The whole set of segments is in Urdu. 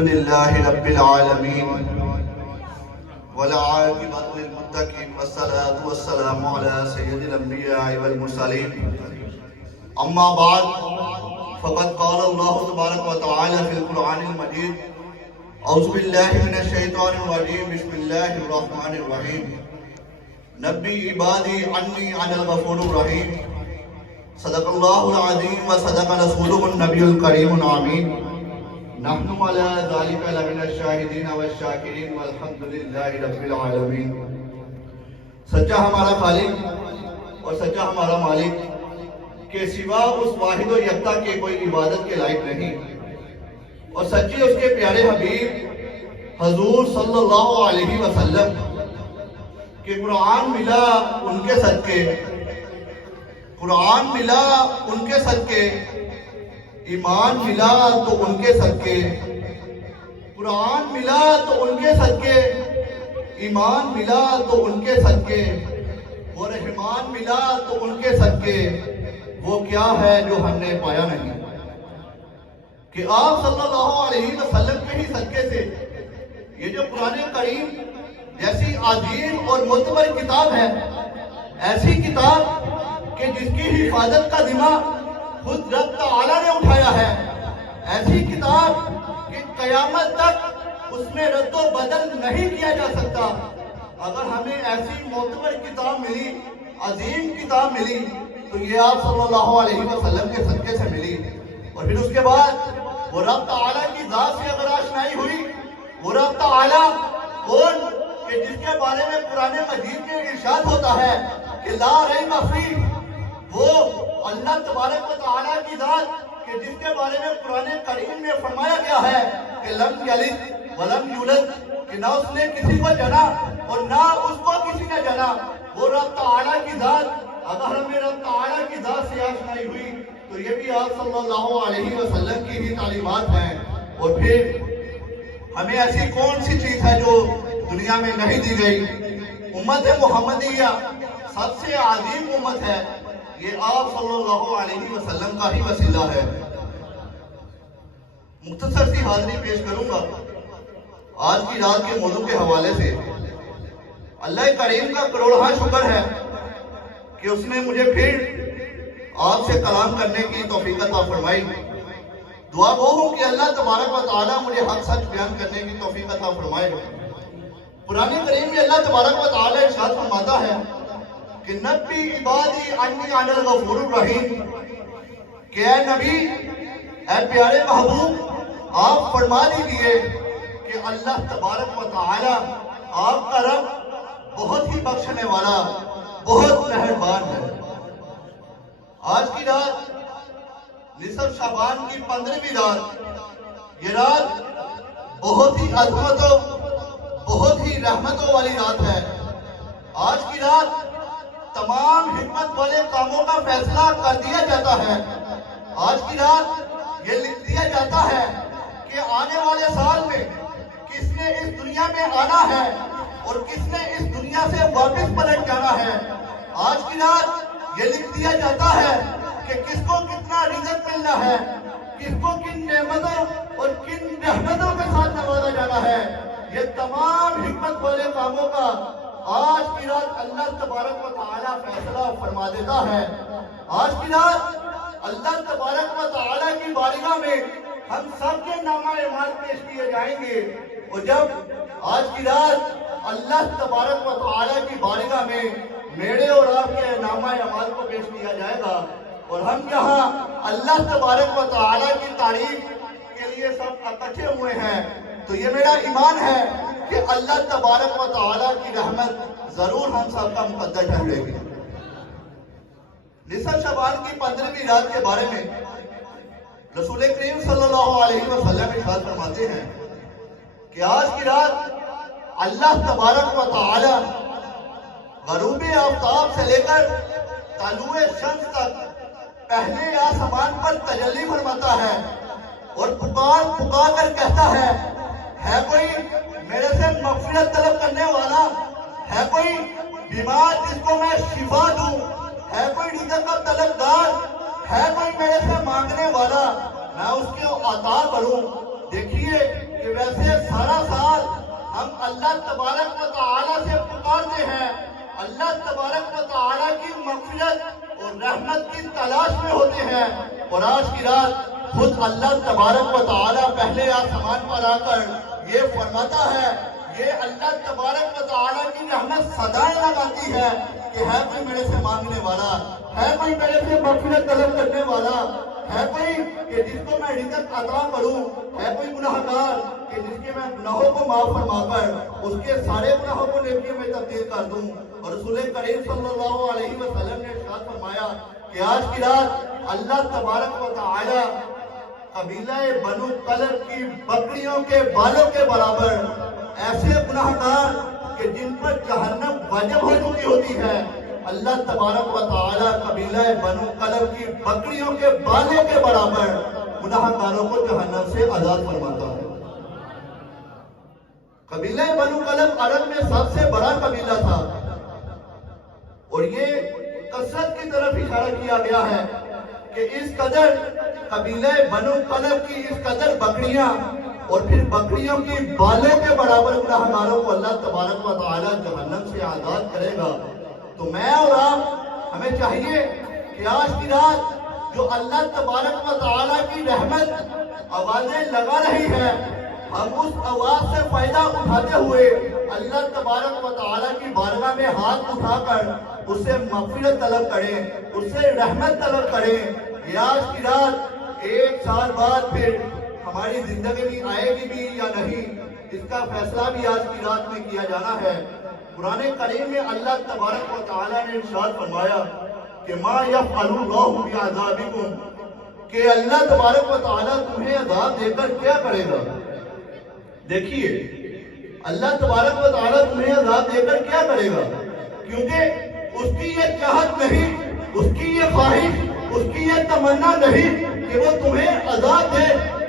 لله رب العالمين والعاقبة للمتقين والصلاة والسلام على سيد الأنبياء والمرسلين أما بعد فقد قال الله تبارك وتعالى في القرآن المجيد أعوذ بالله من الشيطان الرجيم بسم الله الرحمن الرحيم نبي عبادي عني أنا الغفور الرحيم صدق الله العظيم وصدق رسوله النبي الكريم الأمين نحن على ذلك لمن الشاہدین والشاکرین والحمد للہ رب العالمین۔ سچا ہمارا خالق اور سچا ہمارا مالک کے سوا اس واحد و یکتا کے کوئی عبادت کے لائق نہیں، اور سچی اس کے پیارے حبیب حضور صلی اللہ علیہ وسلم کہ قرآن ملا ان کے صدقے، قرآن ملا ان کے صدقے، ایمان ملا تو ان کے صدقے، قرآن ملا تو ان کے صدقے، ایمان ملا تو ان کے صدقے، وہ رحمان ملا تو ان کے صدقے، وہ کیا ہے جو ہم نے پایا نہیں کہ آپ صلی اللہ علیہ وسلم کے ہی صدقے سے یہ جو قرآن کریم جیسی عظیم اور معتبر کتاب ہے، ایسی کتاب کہ جس کی حفاظت کا ذمہ خود رب تعالیٰ نے اٹھایا ہے، ایسی کتاب کہ قیامت تک اس میں رد و بدل نہیں کیا جا سکتا۔ اگر ہمیں ایسی معتبر کتاب ملی، عظیم کتاب ملی، تو یہ آپ صلی اللہ علیہ وسلم کے صدقے سے ملی، اور پھر اس کے بعد وہ رب تعالیٰ کی ذات سے اگر آشنائی ہوئی، وہ رب تعالیٰ کون کہ جس کے بارے میں قرآن مجید میں ارشاد ہوتا ہے کہ لا ریب فیہ، وہ اللہ تبارک و تعالیٰ کی ذات کہ جس کے بارے میں قرآن کریم میں فرمایا گیا ہے کہ لم یلد ولم یولد، کہ نہ اس نے کسی کو جنا اور نہ اس کو کسی نے جنا، وہ رب تعالیٰ کی ذات۔ اگر ہمیں رب تعالیٰ کی ذات سے آشنائی ہوئی تو یہ بھی آپ صلی اللہ علیہ وسلم کی ہی تعلیمات ہیں۔ اور پھر ہمیں ایسی کون سی چیز ہے جو دنیا میں نہیں دی گئی؟ امت محمدیہ سب سے عظیم امت ہے، یہ آپ صلی اللہ علیہ وسلم کا ہی وسیلہ ہے۔ مختصر سی حاضری پیش کروں گا آج کی رات کے موضوع کے حوالے سے۔ اللہ کریم کا کروڑہا شکر ہے کہ اس نے مجھے پھر آپ سے کلام کرنے کی توفیق عطا فرمائی۔ دعا وہ ہوں کہ اللہ تبارک و تعالیٰ مجھے حق سچ بیان کرنے کی توفیق عطا فرمائے۔ قرآن کریم میں اللہ تبارک و تعالیٰ ارشاد فرماتا ہے کہ نبی عبادی انی انا الغفور الرحیم، کہ اے نبی، اے پیارے محبوب، آپ فرما دیجئے کہ اللہ تبارک و تعالی آپ کا رب بہت ہی بخشنے والا، بہت مہربان ہے۔ آج کی رات نصف شعبان کی 15ویں رات، یہ رات بہت ہی عظمتوں، بہت ہی رحمتوں والی رات ہے۔ آج کی رات تمام حکمت والے کاموں کا فیصلہ کر دیا جاتا ہے۔ آج کی رات یہ لکھ دیا جاتا ہے کہ آنے والے سال میں کس نے اس دنیا میں آنا ہے اور کس نے اس دنیا سے واپس پلٹ جانا ہے۔ آج کی رات یہ لکھ دیا جاتا ہے کہ کس کو کتنا رزق ملنا ہے، کس کو کن نعمتوں اور کن رحمتوں کے ساتھ نوازا جانا ہے۔ یہ تمام حکمت والے کاموں کا آج کی رات اللہ تبارک و تعالیٰ فیصلہ فرما دیتا ہے۔ آج کی رات اللہ تبارک و تعالیٰ کی بارگاہ میں ہم سب کے نامہ اعمال پیش کیے جائیں گے، اور جب آج کی رات اللہ تبارک و تعالیٰ کی بارگاہ میں میرے اور آپ کے نامہ اعمال کو پیش کیا جائے گا، اور ہم یہاں اللہ تبارک و تعالیٰ کی تعریف کے لیے سب اکٹھے ہوئے ہیں، تو یہ میرا ایمان ہے کہ اللہ تبارک و تعالیٰ کی رحمت ضرور ہم سب کا مقدر ٹھہرے گی۔ نصف شعبان کی 15ویں رات کے بارے میں رسول کریم صلی اللہ علیہ وسلم ارشاد فرماتے ہیں کہ آج کی رات اللہ تبارک و تعالیٰ غروب آفتاب سے لے کر طلوع شمس تک پہلے آسمان پر تجلی فرماتا ہے اور پکار پکار کر کہتا ہے کوئی میرے سے مغفرت طلب کرنے والا؟ ہے کوئی بیمار جس کو میں شفا دوں؟ ہے کوئی رزق کا طلبگار؟ ہے کوئی میرے سے مانگنے والا؟ میں اس کے عطا کروں۔ دیکھیے کہ اللہ تبارک و تعالیٰ سے پکارتے ہیں، اللہ تبارک و تعالیٰ کی مغفرت اور رحمت کی تلاش میں ہوتے ہیں، اور آج کی رات خود اللہ تبارک و تعالیٰ پہلے آسمان پر آ کر یہ فرماتا ہے، یہ اللہ تبارک و تعالیٰ کی رحمت صدائیں لگاتی ہے کہ ہے کوئی میرے سے مانگنے والا، ہے کوئی میرے سے مغفرت طلب کرنے والا، ہے کوئی کہ جس کو میں رزق عطا کروں، ہے کوئی گناہگار کہ جس کے میں گناہوں کو معاف فرما کر اس کے سارے گناہوں کو نیکیوں میں تبدیل کر دوں۔ اور رسول کریم صلی اللہ علیہ وسلم نے ارشاد فرمایا کہ آج کی رات اللہ تبارک و تعالی قبیلہ بنو کلب کی بکریوں کے بالوں کے برابر ایسے گناہگار کہ جن پر جہنم واجب ہو چکی ہوتی ہے، اللہ تبارک و تعالی قبیلہ بنو کلب کی بکریوں کے بالوں کے برابر گناہگاروں کو جہنم سے آزاد فرماتا ہے۔ قبیلہ بنو کلب عرب میں سب سے بڑا قبیلہ تھا، اور یہ کثرت کی طرف اشارہ کیا گیا ہے کہ اس قدر قبیلہ بنو کلب کی اس قدر بکریاں اور پھر بکریوں کی بالوں کے برابر گناہگاروں کو اللہ تبارک و تعالی جہنم سے آزاد کرے گا۔ تو میں اور آپ ہمیں چاہیے کہ آج کی رات جو اللہ تبارک و تعالی کی رحمت آوازیں لگا رہی ہے، ہم اس آواز سے فائدہ اٹھاتے ہوئے اللہ تبارک و تعالیٰ کی بارگاہ میں ہاتھ اٹھا کر اس سے مغفرت طلب کریں، اس سے رحمت طلب کریں۔ یہ آج کی رات 1 سال بعد پھر ہماری زندگی میں آئے گی بھی یا نہیں، اس کا فیصلہ بھی آج کی رات میں کیا جانا ہے۔ قرآن کریم میں اللہ تبارک و تعالیٰ نے ارشاد فرمایا کہ ما یفعل اللہ بعذابکم، کہ اللہ تبارک و تعالیٰ تمہیں عذاب دے کر کیا کرے گا۔ دیکھیے اللہ تبارک و تعالیٰ تمہیں عذاب دے کر کیا کرے گا، کیونکہ اس کی یہ چاہت نہیں، اس کی یہ خواہش، اس کی یہ تمنا نہیں کہ وہ تمہیں عذاب دے،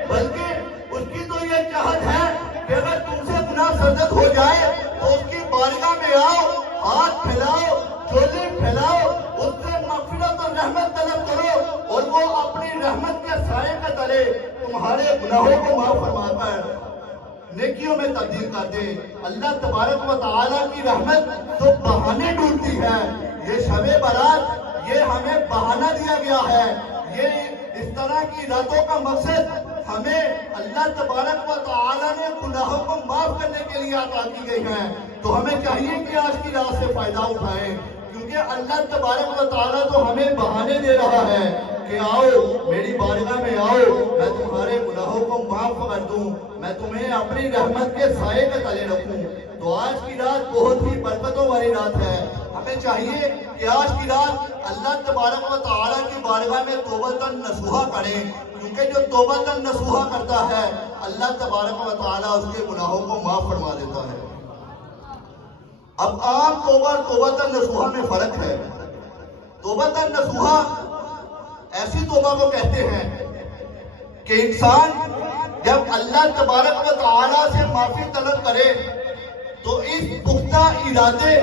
بلکہ اس کی تو یہ چاہت ہے کہ اگر تم سے گناہ سرزد ہو جائے تو اس کی بارگاہ میں آؤ، ہاتھ پھیلاؤ، جھولی پھیلاؤ، اس سے مغفرت اور رحمت طلب کرو، اور وہ اپنی رحمت کے سائے کے تلے تمہارے گناہوں کو معاف فرما کر نیکیوں میں تبدیل کر دے۔ اللہ تبارک و تعالیٰ کی رحمت تو بہانے ڈھونڈتی ہے، یہ شب برات یہ ہمیں بہانہ دیا گیا ہے، یہ اس طرح کی راتوں کا مقصد ہمیں اللہ تبارک و تعالیٰ نے گناہوں کو معاف کرنے کے لیے عطا کی گئی ہے۔ تو ہمیں چاہیے کہ آج کی رات سے فائدہ اٹھائیں، کیونکہ اللہ تبارک و تعالیٰ تو ہمیں بہانے دے رہا ہے کہ آؤ میری بارگاہ میں آؤ، میں تمہارے گناہوں کو معاف کر دوں، میں تمہیں اپنی رحمت کے سائے کے تلے رکھوں۔ تو آج کی رات بہت ہی برکتوں والی رات ہے، ہمیں چاہیے کہ آج کی رات اللہ تبارک و تعالیٰ کی بارگاہ میں توبۃ نصوحہ کریں، کیونکہ جو توبۃ نصوحہ کرتا ہے اللہ تبارک و تعالیٰ اس کے گناہوں کو معاف فرما دیتا ہے۔ اب عام توبہ اور توبۃ نصوحہ میں فرق ہے۔ توبۃ نصوحہ ایسی توبہ کو کہتے ہیں کہ انسان جب اللہ تبارک و تعالیٰ سے معافی طلب کرے تو اس پختہ ارادے،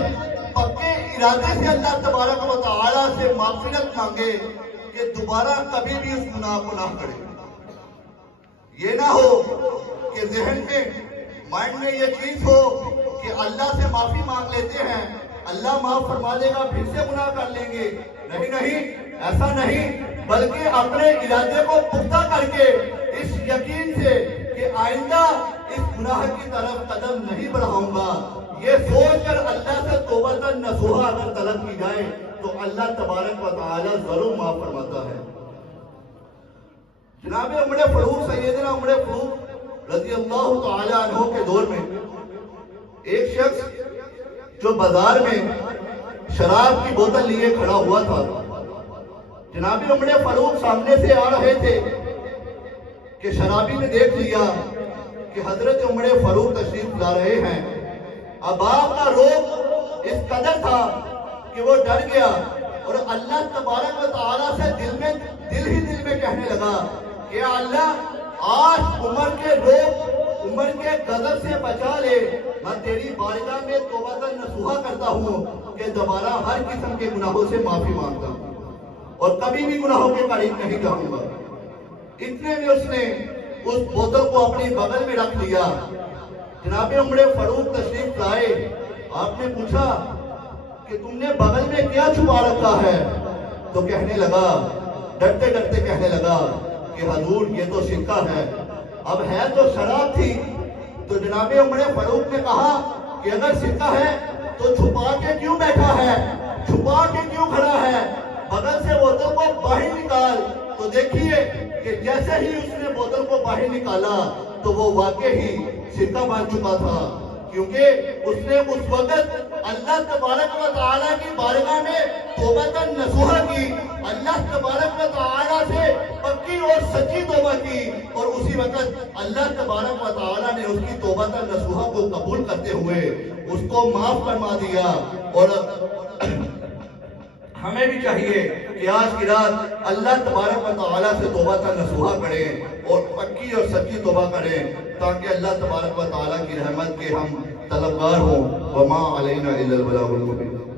پکے ارادے سے اللہ تبارک و تعالیٰ سے معافرت مانگے کہ دوبارہ کبھی بھی اس گناہ کو نہ کرے۔ یہ نہ ہو کہ ذہن میں، مائنڈ میں یہ چیز ہو کہ اللہ سے معافی مانگ لیتے ہیں، اللہ معاف فرما دے گا، پھر سے گناہ کر لیں گے۔ نہیں، ایسا نہیں، بلکہ اپنے ارادے کو پختہ کر کے اس یقین سے کہ آئندہ اس گناہ کی طرف قدم نہیں بڑھاؤں گا، یہ سوچ کر اللہ سے توبۃ نصوحہ اگر طلب کی جائے تو اللہ تبارک و تعالی ضرور معاف فرماتا ہے۔ جناب عمر فاروق، سیدنا عمر فاروق رضی اللہ تعالی عنہ کے دور میں ایک شخص جو بازار میں شراب کی بوتل لیے کھڑا ہوا تھا، جناب عمر فاروق سامنے سے آ رہے تھے کہ شرابی نے دیکھ لیا کہ حضرت عمر فاروق تشریف لا رہے ہیں۔ اب آپ کا روب اس قدر تھا کہ وہ ڈر گیا اور اللہ تبارک و تعالیٰ سے دل ہی میں کہنے لگا کہ اللہ آج عمر کے روب، عمر کے غضب سے بچا لے، میں تیری بارگاہ میں توبۃ نصوحہ کرتا ہوں کہ دوبارہ ہر قسم کے گناہوں سے معافی مانگتا ہوں اور کبھی بھی گناہوں کے قریب نہیں جاؤں گا۔ اتنے میں اس نے اس بوتل کو اپنی بغل میں رکھ لیا۔ جناب عمر فاروق تشریف لائے. آپ نے پوچھا کہ تم نے بغل میں کیا چھپا رکھا ہے؟ تو کہنے لگا، ڈرتے ڈرتے کہنے لگا کہ حضور یہ تو سکہ ہے. اب ہے تو شراب تھی. تو جناب عمر فاروق نے کہا کہ اگر سکہ ہے تو چھپا کے کیوں بیٹھا ہے، چھپا کے کیوں کھڑا ہے، بغل سے بوتل کو باہر نکال. تو دیکھیے کہ جیسے ہی اس نے بوتل کو باہر نکالا تو وہ واقع ہی سکہ بن چکا تھا، کیونکہ اس نے اس وقت اللہ تبارک و تعالیٰ کی بارگاہ میں توبہ نصوحہ کی، اللہ تبارک و تعالیٰ سے پکی اور سچی توبہ کی، اور اسی وقت اللہ تبارک و تعالیٰ نے اس کی توبہ نصوحہ کو قبول کرتے ہوئے اس کو معاف فرما دیا. اور ہمیں بھی چاہیے کہ آج کی رات اللہ تبارک و تعالیٰ سے توبہ نصوحہ کریں اور پکی اور سچی توبہ کریں، تاکہ اللہ تبارک و تعالیٰ کی رحمت کے ہم طلبگار ہوں. وما علینا الا البلاغ المبین.